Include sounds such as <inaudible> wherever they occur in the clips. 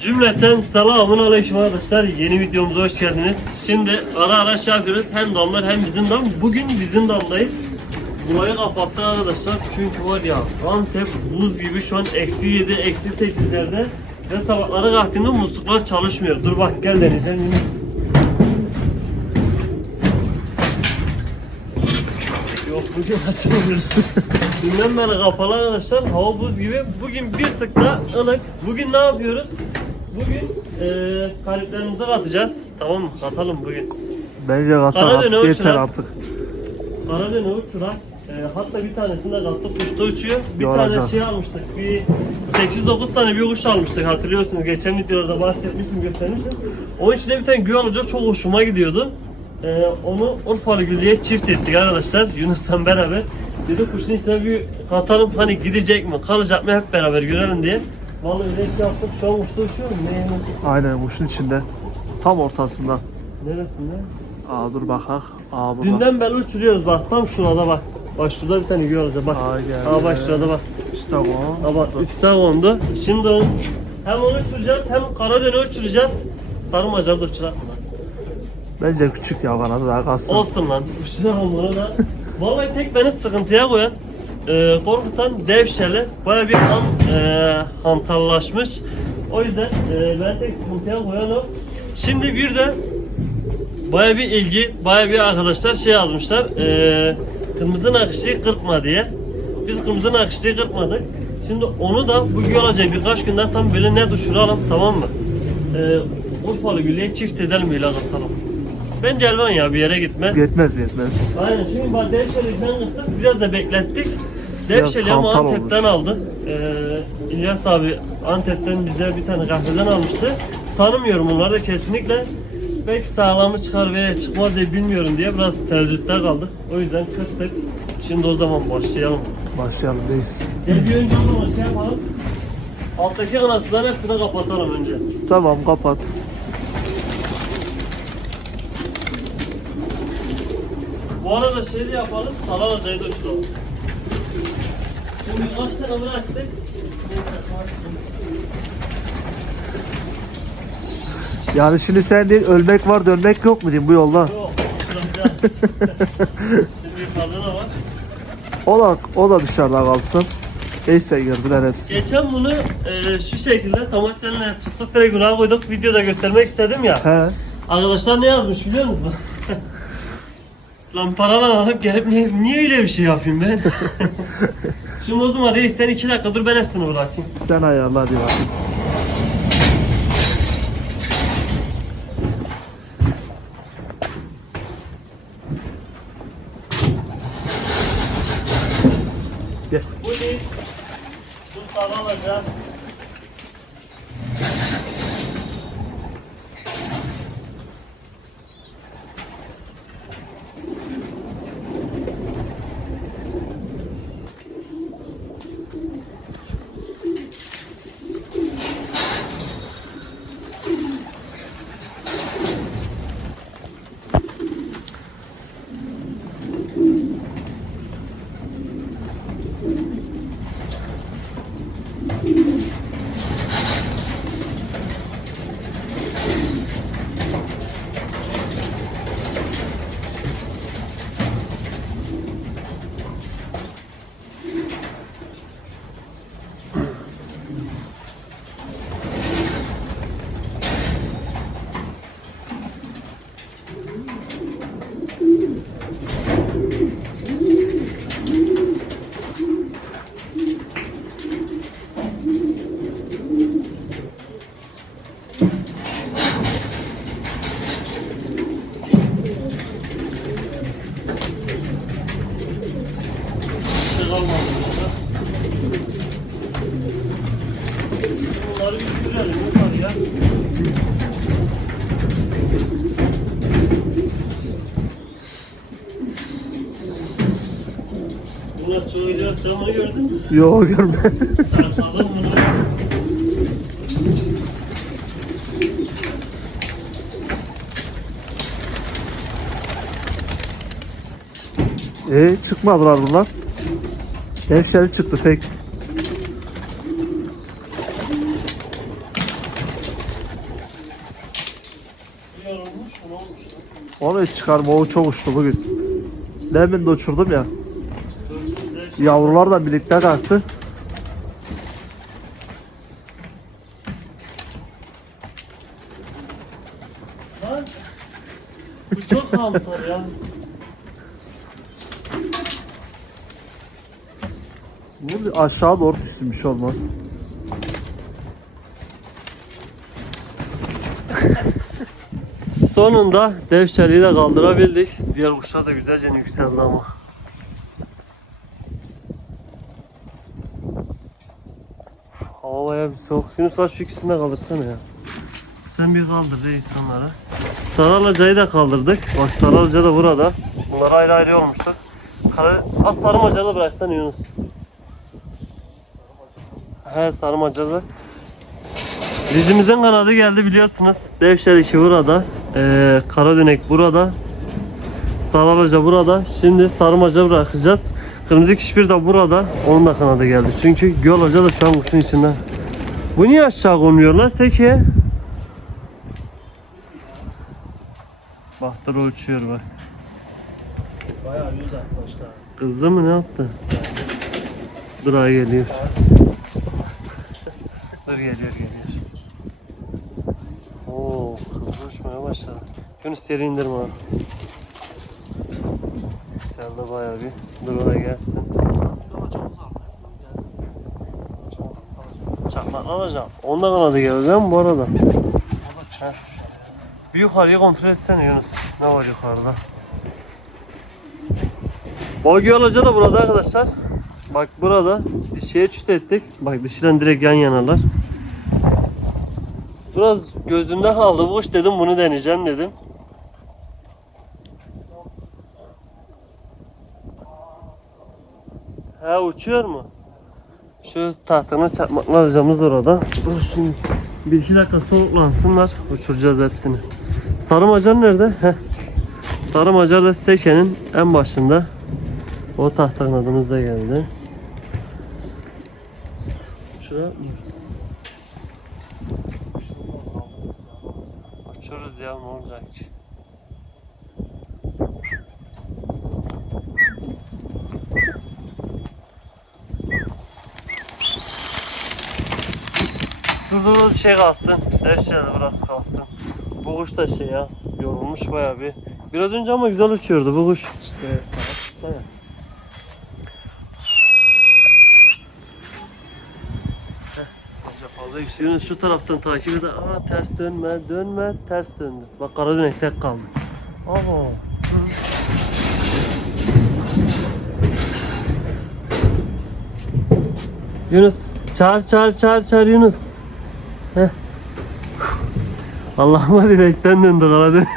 Cümleten selamun aleyküm arkadaşlar. Yeni videomuza hoş geldiniz. Şimdi ara ara şey yapıyoruz. Hem damlar hem bizim dam. Bugün bizim damdayız. Burayı kapattık arkadaşlar. Çünkü var ya Antep buz gibi şu an eksi 7, eksi 8'lerde. Ve sabahları kalktığımda musluklar çalışmıyor. Dur bak gel deneyeceğim. Yok bugün açılmıyor. Dünden beri kapalı arkadaşlar. Hava buz gibi. Bugün bir tık da ılık. Bugün ne yapıyoruz? Bugün kaliplerimizi katacağız. Tamam mı? Katalım bugün. Bence katar Karadeniz artık yeter artık. Karadeniz uçuran. Eee hatta bir tanesinde kattık kuşta uçuyor. Bir Yoracak. tane şey almıştık. Bir 8-9 tane bir kuş almıştık hatırlıyorsunuz. Geçen videoda bahsetmiştim göstermiştim. Onun içinde bir tane güve olacak çok hoşuma gidiyordu. Eee onu Urfalı Gülü'ye çift ettik arkadaşlar Yunus'la beraber. Dedi kuşun içine bir katalım hani gidecek mi kalacak mı hep beraber görelim diye. Vallahi renk yaptık şu an kuşta uçuyor mu? Ne? Aynen kuşun içinde. Tam ortasında. Neresinde? Aa dur bakak. Aa burada. Dünden beri uçuruyoruz bak tam şurada bak. Bak şurada bir tane olacak bak. Aa, geldi. Aa bak şurada bak. İşte o. Ha bak üstte kondu. Şimdi onu- hem onu uçuracağız hem Karadön'ü uçuracağız. Sarı macarı da uçurak mı? Bence küçük ya kanadı daha kalsın. Olsun lan. Uçurak onu da. <laughs> Vallahi tek beni sıkıntıya koyan e, korkutan devşeli baya bir han, e, hantallaşmış. O yüzden e, ben tek sıkıntıya koyan o. Şimdi bir de baya bir ilgi, baya bir arkadaşlar şey yazmışlar. E, kırmızı nakışı kırpma diye. Biz kırmızı nakışlıyı kırpmadık. Şimdi onu da bu olacak birkaç günden tam böyle ne düşüralım tamam mı? E, Urfalı Gül'e çift edelim ile kırtalım. Bence elvan ya bir yere gitmez. Yetmez yetmez. Aynen çünkü bak Devşehir'den gittik biraz da beklettik. Hantal Antep'ten olmuş. aldı. Ee, İlyas abi Antep'ten bize bir tane kahveden almıştı. Tanımıyorum onları da kesinlikle. Belki sağlamı çıkar veya çıkmaz diye bilmiyorum diye biraz tereddütte kaldık. O yüzden kıstık. Şimdi o zaman başlayalım. Başlayalım reis. Gel bir önce o zaman şey yapalım. Alttaki kanatçıların hepsini kapatalım önce. Tamam kapat. Bu arada şey de yapalım, salar acayı bıraktık? Yani şimdi sen değil ölmek var dönmek yok mu diyeyim bu yolda? Yok, uçuracağız. Şimdi yukarıda da var. O da, o da dışarıda kalsın. Neyse gördüler hepsi. Geçen bunu e, şu şekilde Thomas seninle tuttuk direkt koyduk. Videoda göstermek istedim ya. He. Arkadaşlar ne yazmış biliyor musun? Lan paralar alıp gelip niye, niye öyle bir şey yapayım ben? <laughs> Şimdi o zaman reis sen iki dakika dur ben hepsini bırakayım. Sen ayarla hadi bak. Mm-hmm. Yok görmedim. E çıkmadılar bunlar. Gençleri çıktı pek. Onu hiç çıkarma o çok uçtu bugün. Demin de uçurdum ya. Yavrular da birlikte kalktı. Bu çok hantal ya. Bu aşağı doğru düşsün bir şey olmaz. Sonunda devşeliği de kaldırabildik. Diğer kuşlar da güzelce yükseldi ama. Hava bayağı bir soğuk. Yunus aç şu ikisini de kaldırsana ya. Sen bir kaldır reis onları. Saralacayı da kaldırdık. Bak Saralaca da burada. Bunlar ayrı ayrı olmuşlar. Kara... Az sarmacalı bıraksana Yunus. He sarmacalı. Dizimizin kanadı geldi biliyorsunuz. Devşer işi burada. Ee, Karadönek burada. Saralaca burada. Şimdi sarmaca bırakacağız. Kırmızı kişbir de burada. Onun da kanadı geldi. Çünkü göl hoca da şu an kuşun içinde. Bu niye aşağı konmuyor lan Seki? Bahtır uçuyor bak. Bayağı yüz arkadaşlar. Kızdı mı ne yaptı? Dur ay geliyor. Dur geliyor geliyor. Oo, hızlı uçmaya başladı. Yunus yere indirme abi. Yükseldi bayağı bir. Dur oraya gelsin. Çakmakla alacağım. Onda kanadı mi bu arada? Bir yukarıyı kontrol etsene Yunus. Ne var yukarıda? Bogi olaca da burada arkadaşlar. Bak burada dişiye çüt ettik. Bak dişiden direkt yan yanalar. Biraz gözümde kaldı bu kuş dedim bunu deneyeceğim dedim. He uçuyor mu? Şu tahtını çakmakla alacağımız orada. Şimdi bir iki dakika soğuklansınlar. Uçuracağız hepsini. Sarı macar nerede? Heh. Sarı macar da sekenin en başında. O tahtanın adımız da geldi. Şuraya? Uçuruz ya ne? Şey kalsın. Devşirde biraz kalsın. Bu kuş da şey ya yorulmuş bayağı bir. Biraz önce ama güzel uçuyordu bu kuş. İşte fazla yükseliyor. Şu taraftan takip eder. Aa ters dönme, dönme, ters döndü. Bak kara dönek tek kaldı. Aha. Yunus, çağır çağır çağır çağır Yunus. Heh. Allah'ıma direkten döndü kara dönek.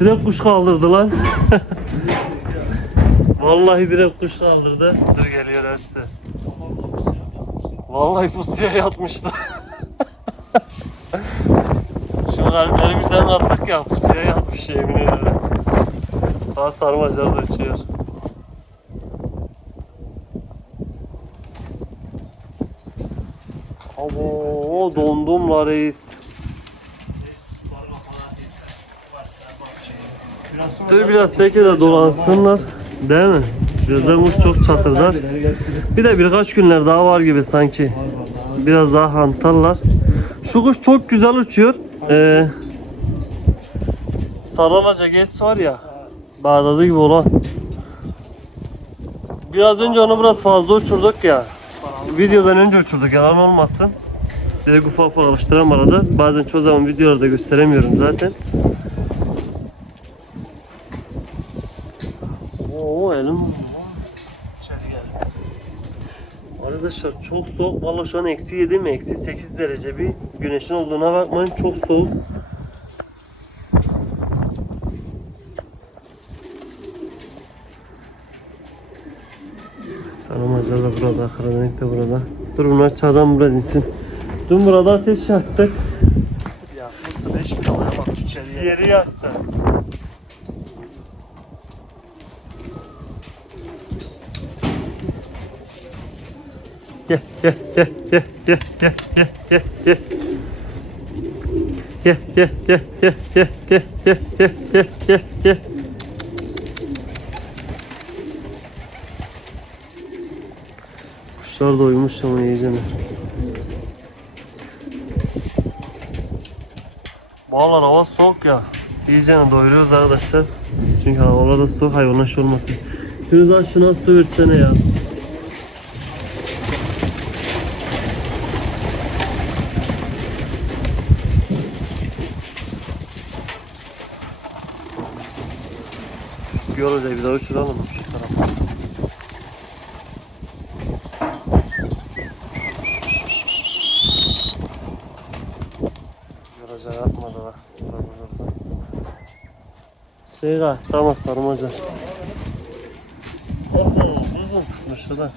direkt kuş kaldırdı lan. Vallahi direkt kuş kaldırdı. Dur geliyor hepsi. Vallahi pusuya yatmıştı. Şu kalpleri birden attık ya pusuya yatmış yemin ederim. Daha sarmacalı uçuyor. Abo dondum la reis. Dur biraz seke de dolansınlar. Değil mi? Gözler uç çok çatırdar. Bir de birkaç günler daha var gibi sanki. Biraz daha hantallar. Şu kuş çok güzel uçuyor. Ee, Sarılaca geç var ya. Bağdadı gibi olan. Biraz önce onu biraz fazla uçurduk ya. Videodan önce uçurduk yalan olmasın. Direkt ufak ufak alıştıram arada. Bazen çoğu zaman videolarda gösteremiyorum zaten. Oo elim İçeri gel. Arkadaşlar çok soğuk. Valla şu an eksi 7 mi? Eksi 8 derece bir güneşin olduğuna bakmayın. Çok soğuk. Saramaca da burada, Karadenik de burada. Dur bunlar çağdan buraya insin. Dün burada ateş yaktık. Ya mısır hiçbir olaya bak içeriye. Yeri yaktı. Gel gel gel gel gel gel gel gel gel. Gel gel gel gel gel gel gel gel gel gel Kuşlar doymuş ama yiyeceğim. Vallahi hava soğuk ya. İyicene doyuruyoruz arkadaşlar. Çünkü havalar da soğuk hayvanlar şey olmasın. Firuzan şuna su versene ya. Yol bir daha uçuralım mı şu tarafa? Yoraca yapmadı bak. Dur, dur, dur. Gay, tamam sarmaca. Oho, uzun tutmuş da.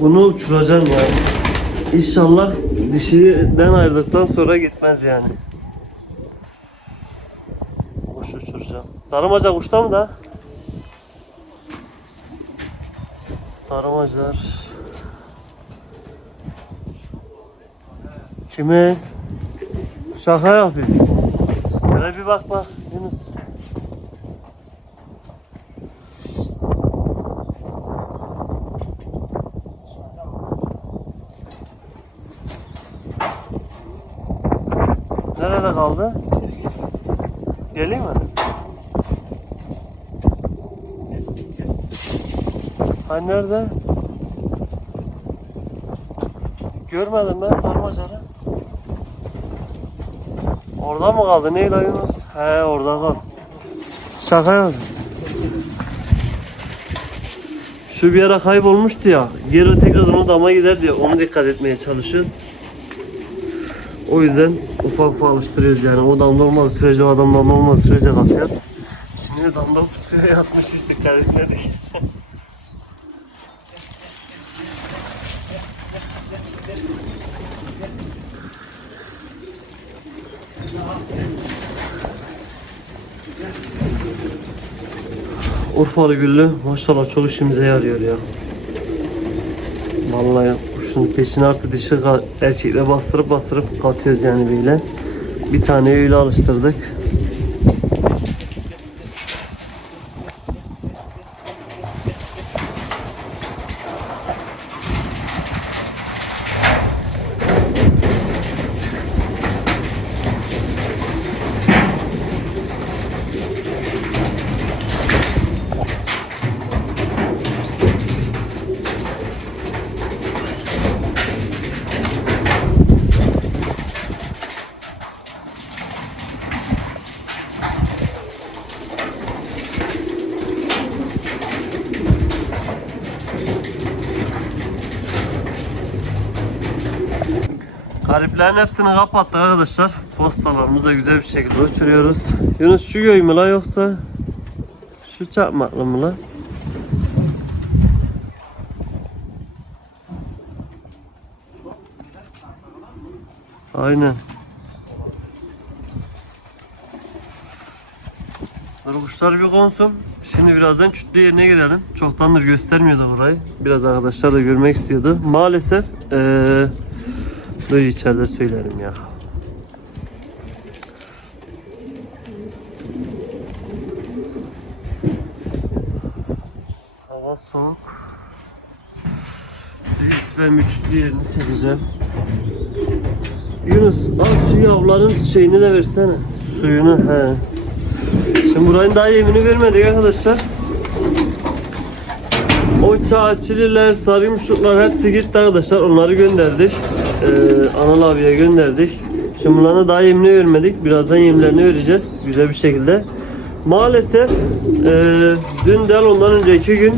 Bunu uçuracağım yani. İnşallah dişiden ayrıldıktan sonra gitmez yani. Kuş uçuracağım. Sarımaca kuşta mı da? Sarımacalar. Kime? Şaka yapıyor. Şöyle bir bak bak Yunus. Nerede kaldı? Geleyim mi? Hani nerede? Görmedim ben sarmacalı. Orada mı kaldı? Neydi Yunus? He orada kaldı. Şaka yaptım. Şu bir ara kaybolmuştu ya. Geri tekrar onu dama gider diye onu dikkat etmeye çalışıyoruz. O yüzden ufak ufak alıştırıyoruz yani. O damda olmadığı sürece o adam damda olmadığı sürece kalkacağız. Şimdi damda suya yatmış hiç dikkat etmedik. Urfalı güllü maşallah çok işimize yarıyor ya. Vallahi kuşun peşine artık dişi erkekle bastırıp bastırıp katıyoruz yani böyle. Bir tane öyle alıştırdık. Gariplerin hepsini kapattık arkadaşlar. Postalarımızı güzel bir şekilde uçuruyoruz. Yunus şu göğü mü la yoksa şu çakmaklı mı la? Aynen. Kuşlar bir konsun. Şimdi birazdan çütlü yerine girelim. Çoktandır göstermiyordu burayı. Biraz arkadaşlar da görmek istiyordu. Maalesef eee Dur içeride söylerim ya. Hava soğuk. Reis ben üçlü yerini çekeceğim. Yunus al şu yavruların şeyini de versene. Suyunu he. Şimdi burayın daha yemini vermedik arkadaşlar. O çağçililer, sarı yumuşaklar hepsi gitti arkadaşlar. Onları gönderdik. Ee, Anıl abiye gönderdik. Şimdi bunlara daha yemini vermedik. Birazdan yemlerini vereceğiz. Güzel bir şekilde. Maalesef e, dün del ondan önceki gün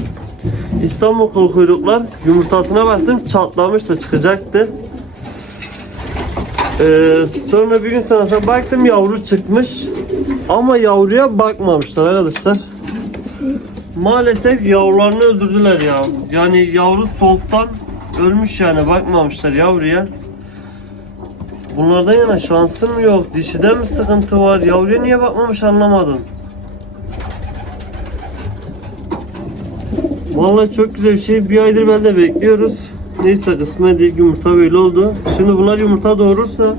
İstanbul kıl kuyruklar yumurtasına baktım çatlamıştı çıkacaktı. Ee, sonra bir gün sonra baktım yavru çıkmış ama yavruya bakmamışlar arkadaşlar. Maalesef yavrularını öldürdüler ya. Yani yavru soğuktan ölmüş yani bakmamışlar yavruya. bunlardan yana şansım yok. Dişiden mi sıkıntı var? Yavruya niye bakmamış anlamadım. Vallahi çok güzel bir şey. Bir aydır ben de bekliyoruz. Neyse kısmet değil yumurta böyle oldu. Şimdi bunlar yumurta doğurursa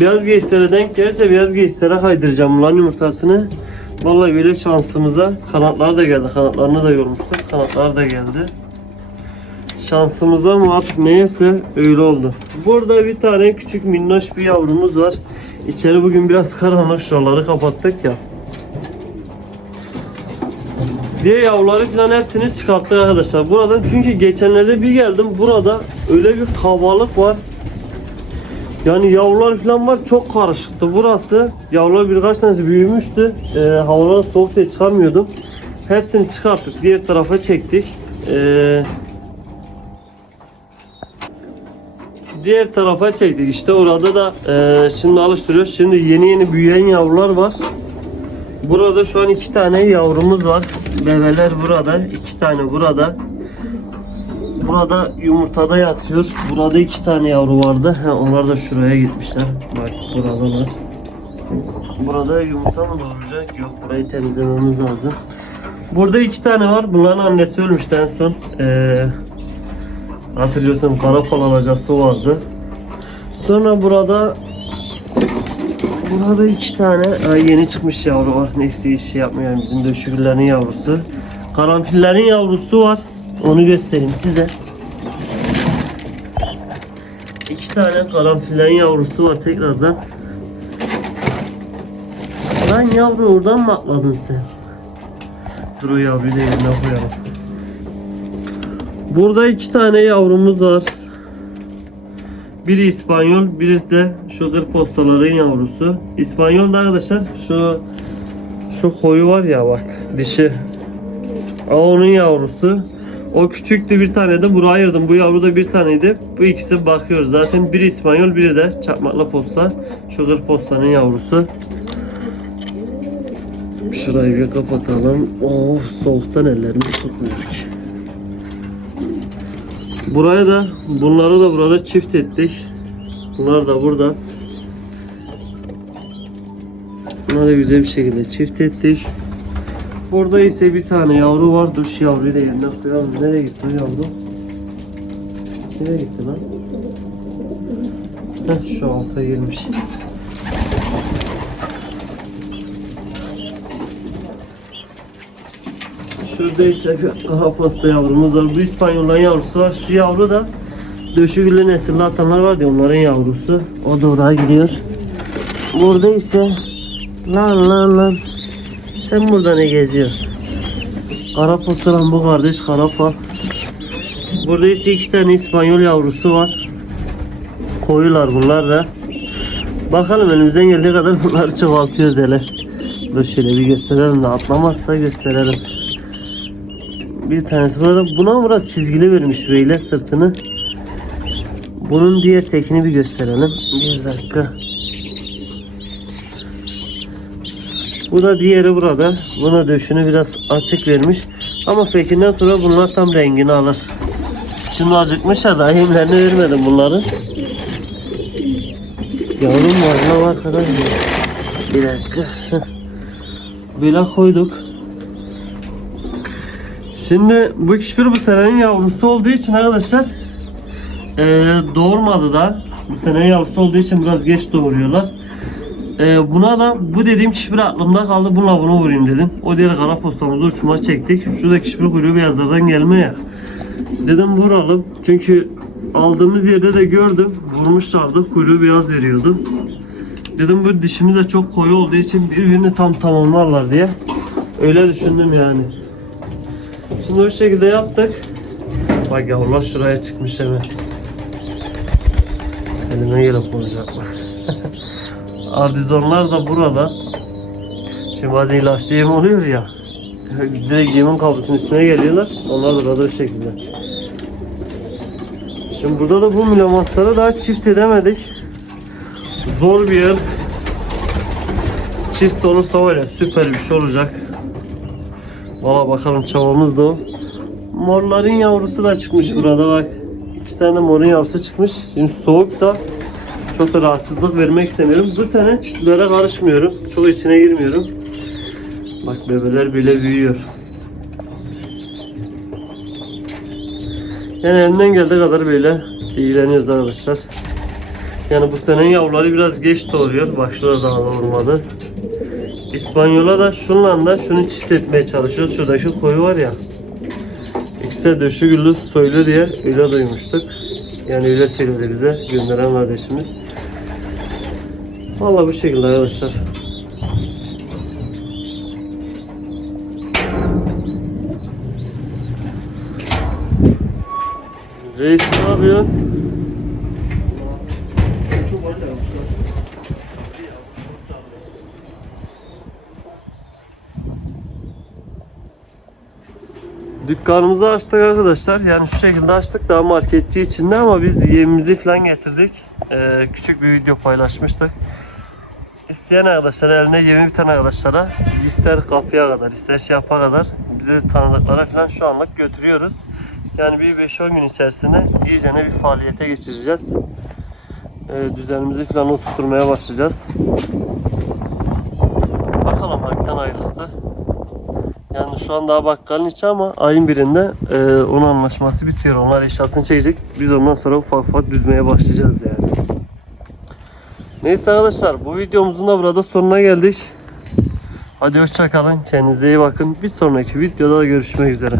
beyaz geyslere denk gelirse beyaz geyslere kaydıracağım bunların yumurtasını. Vallahi böyle şansımıza kanatlar da geldi. Kanatlarını da yormuştuk. Kanatlar da geldi. Şansımıza mı artık neyse öyle oldu. Burada bir tane küçük minnoş bir yavrumuz var. İçeri bugün biraz karanlık şuraları kapattık ya. Diye yavruları falan hepsini çıkarttık arkadaşlar. Buradan çünkü geçenlerde bir geldim burada öyle bir kabalık var. Yani yavrular falan var çok karışıktı burası. Yavrular birkaç tanesi büyümüştü. Ee, havalar soğuk diye çıkamıyordum. Hepsini çıkarttık. Diğer tarafa çektik. Ee, diğer tarafa çektik. İşte orada da e, şimdi alıştırıyoruz. Şimdi yeni yeni büyüyen yavrular var. Burada şu an iki tane yavrumuz var. Bebeler burada. iki tane burada. Burada yumurtada yatıyor. Burada iki tane yavru vardı. Ha, onlar da şuraya gitmişler. Bak buradalar. Burada yumurta mı doğuracak? Yok burayı temizlememiz lazım. Burada iki tane var. Bunların annesi ölmüştü en son. Ee, hatırlıyorsun kara pal alacası vardı. Sonra burada Burada iki tane ay yeni çıkmış yavru var. Neyse iş şey yapmıyor bizim döşüklerin yavrusu. Karanfillerin yavrusu var. Onu göstereyim size. İki tane karanfillerin yavrusu var tekrardan. Lan yavru oradan mı atladın sen? Dur o yavruyu da yerine koyalım. Burada iki tane yavrumuz var. Biri İspanyol, biri de şu kır postaların yavrusu. İspanyol da arkadaşlar şu şu koyu var ya bak dişi. O onun yavrusu. O küçüktü bir tane de buraya ayırdım. Bu yavru da bir taneydi. Bu ikisi bakıyoruz. Zaten biri İspanyol, biri de çakmakla posta. Şu kır postanın yavrusu. Şurayı bir kapatalım. Of soğuktan ellerimi tutmuyor. Buraya da bunları da burada çift ettik. Bunlar da burada. Bunları da güzel bir şekilde çift ettik. Burada ise bir tane yavru var. Dur şu yavruyu da yerine koyalım. Nereye gitti o yavru? Nereye gitti lan? Heh, şu alta girmiş. Şurada bir kara posta yavrumuz var. Bu İspanyolların yavrusu var. Şu yavru da döşügülü nesilli atanlar var ya onların yavrusu. O da oraya gidiyor. Burada ise lan lan lan sen burada ne geziyorsun? Kara postalan bu kardeş karafa. Burada ise iki tane İspanyol yavrusu var. Koyular bunlar da. Bakalım elimizden geldiği kadar bunları çoğaltıyoruz hele. Dur şöyle bir gösterelim de atlamazsa gösterelim. Bir tanesi burada. Buna biraz çizgili vermiş böyle sırtını. Bunun diğer tekini bir gösterelim. Bir dakika. Bu da diğeri burada. Buna döşünü biraz açık vermiş. Ama fekinden sonra bunlar tam rengini alır. Şimdi acıkmışlar da yemlerini vermedim bunları. Yavrum var ne var kadar Bir dakika. Böyle koyduk. Şimdi bu kişpir bu senenin yavrusu olduğu için arkadaşlar eee doğurmadı da bu senenin yavrusu olduğu için biraz geç doğuruyorlar. Eee, buna da bu dediğim kişpir aklımda kaldı. Bununla bunu vurayım dedim. O diğer kara postamızı uçuma çektik. Şurada kişpir kuyruğu beyazlardan gelme ya. Dedim vuralım. Çünkü aldığımız yerde de gördüm. Vurmuşlardı. Kuyruğu beyaz veriyordu. Dedim bu dişimiz de çok koyu olduğu için birbirini tam tamamlarlar diye. Öyle düşündüm yani. Şimdi o şekilde yaptık. Bak yavrular şuraya çıkmış hemen. Elime gelip vuracaklar. <laughs> Ardizonlar da burada. Şimdi bazen ilaçlı yem oluyor ya. Direkt yemin kablosunun üstüne geliyorlar. Onlar da burada o şekilde. Şimdi burada da bu milomasları daha çift edemedik. Zor bir yer. Çift olursa var süper bir şey olacak. Valla bakalım çabamız da o. Morların yavrusu da çıkmış burada bak. İki tane morun yavrusu çıkmış. Şimdi soğuk da Çok da rahatsızlık vermek istemiyorum. Bu sene çütlere karışmıyorum. Çok içine girmiyorum. Bak bebeler bile büyüyor. Yani elimden geldiği kadar böyle ilgileniyoruz arkadaşlar. Yani bu senenin yavruları biraz geç doğuruyor. Başları daha doğurmadı. İspanyola da şunla da şunu çift etmeye çalışıyoruz. Şuradaki koyu var ya. İkisi de döşü güllü soylu diye öyle duymuştuk. Yani öyle söyledi bize gönderen kardeşimiz. Vallahi bu şekilde arkadaşlar. Reis ne yapıyorsun? Dükkanımızı açtık arkadaşlar. Yani şu şekilde açtık daha marketçi içinde ama biz yemimizi falan getirdik. Ee, küçük bir video paylaşmıştık. İsteyen arkadaşlar eline yemi biten arkadaşlara ister kapıya kadar ister şey yapa kadar bize tanıdıklara falan şu anlık götürüyoruz. Yani bir 5-10 gün içerisinde iyice bir faaliyete geçireceğiz. Ee, düzenimizi falan oturtmaya başlayacağız. Yani şu an daha bakkalın içi ama ayın birinde e, onun anlaşması bitiyor. Onlar eşyasını çekecek. Biz ondan sonra ufak ufak düzmeye başlayacağız yani. Neyse arkadaşlar bu videomuzun da burada sonuna geldik. Hadi hoşçakalın. Kendinize iyi bakın. Bir sonraki videoda görüşmek üzere.